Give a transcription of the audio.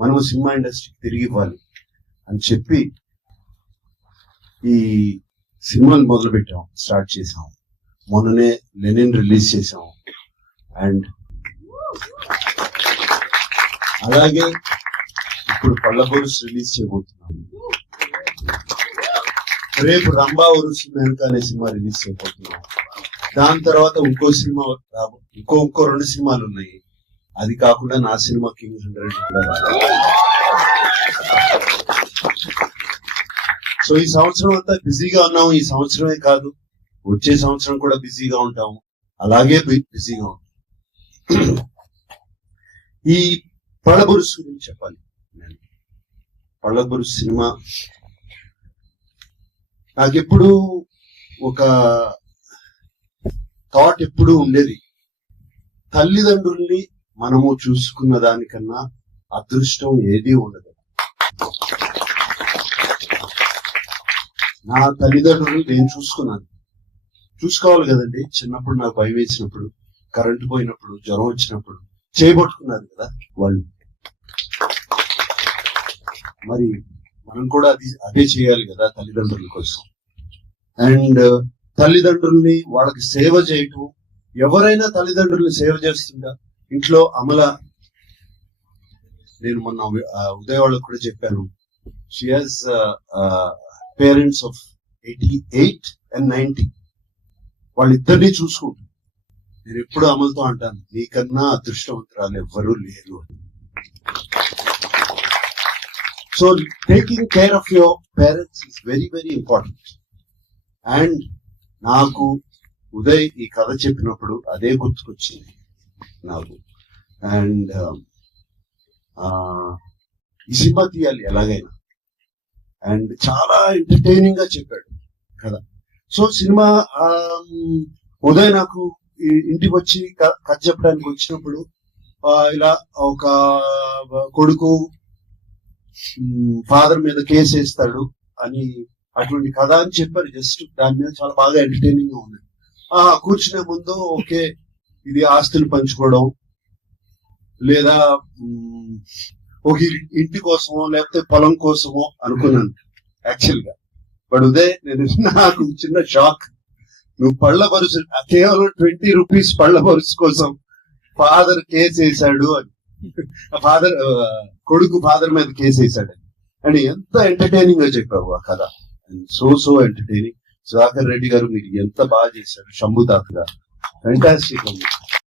మనము సినిమా ఇండస్ట్రీకి తిరిగి ఇవ్వాలి అని చెప్పి ఈ సినిమాని మొదలు పెట్టాం, స్టార్ట్ చేసాం. మొన్ననే లెనిన్ రిలీజ్ చేసాం. అండ్ అలాగే ఇప్పుడు పళ్ళబొరుసు రిలీజ్ చేయబోతున్నాం. రేపు రంభా ఉరుసు మేనక అనే సినిమా రిలీజ్ చేయబోతున్నాం. దాని తర్వాత ఇంకో సినిమా ఇంకో 2 సినిమాలు ఉన్నాయి. అది కాకుండా నా సినిమా కింగ్ 100 కూడా. సో ఈ సంవత్సరం అంతా బిజీగా ఉన్నాము. ఈ సంవత్సరమే కాదు, వచ్చే సంవత్సరం కూడా బిజీగా ఉంటాము. అలాగే బిజీగా ఉంటాం. ఈ పళ్ళబొరుసు గురించి చెప్పాలి. పళ్ళబొరుసు సినిమా నాకెప్పుడు ఒక థాట్ ఎప్పుడు ఉండేది, తల్లిదండ్రుల్ని మనము చూసుకున్న దానికన్నా అదృష్టం ఏదీ ఉండదు. నా తల్లిదండ్రులు నేను చూసుకోవాలి కదండి. చిన్నప్పుడు నాకు భయం వేసినప్పుడు, కరెంటు పోయినప్పుడు, జ్వరం వచ్చినప్పుడు చేయబట్టుకున్నారు కదా వాళ్ళు. మరి మనం కూడా అదే చేయాలి కదా తల్లిదండ్రుల కోసం. అండ్ తల్లిదండ్రుల్ని వాళ్ళకి సేవ చేయటం, ఎవరైనా తల్లిదండ్రుల్ని సేవ చేస్తుందా ఇంట్లో. అమల, నేను మొన్న ఉదయ వాళ్ళకు కూడా చెప్పాను, she has parents of 88 and 90. వాళ్ళిద్దరినీ చూసుకుంటారు. నేను ఎప్పుడు అమలుతో అంటాను, నీకన్నా అదృష్టవంతురాలు ఎవ్వరూ లేరు. So taking care of your parents is very very important. And నాకు ఉదయ్ ఈ కథ చెప్పినప్పుడు అదే గుర్తుకొచ్చింది నాకు. అండ్ ఈ సినిమా తీయాలి ఎలాగైనా. అండ్ చాలా ఎంటర్టైనింగ్ గా చెప్పాడు కదా. సో సినిమా ఉదయ్ నాకు ఇంటికి వచ్చి కథ చెప్పడానికి వచ్చినప్పుడు ఇలా ఒక కొడుకు ఫాదర్ మీద కేసు వేస్తాడు అని అటువంటి కథ అని చెప్పారు. జస్ట్ దాని మీద చాలా బాగా ఎంటర్టైనింగ్ గా ఉంది. కూర్చునే ముందు ఓకే, ఇది ఆస్తులు పంచుకోవడం లేదా ఒక ఇంటి కోసమో లేకపోతే పొలం కోసమో అనుకున్నాను యాక్చువల్ గా. బట్ ఉదయ్ నాకు చిన్న షాక్, నువ్వు పళ్ళబొరుసు కేవలం 20 రూపీస్ పళ్ళబొరుసు కోసం ఫాదర్ కేసు వేసాడు అని, కొడుకు ఫాదర్ మీద కేసు వేసాడు అని ఎంత ఎంటర్టైనింగ్ గా చెప్పావు ఆ కథ. So entertaining. సుధాకర్ రెడ్డి గారు మీరు ఎంత బాగా చేశారు, శంభుదాత్ గారు, ఫెంటాస్టిక్.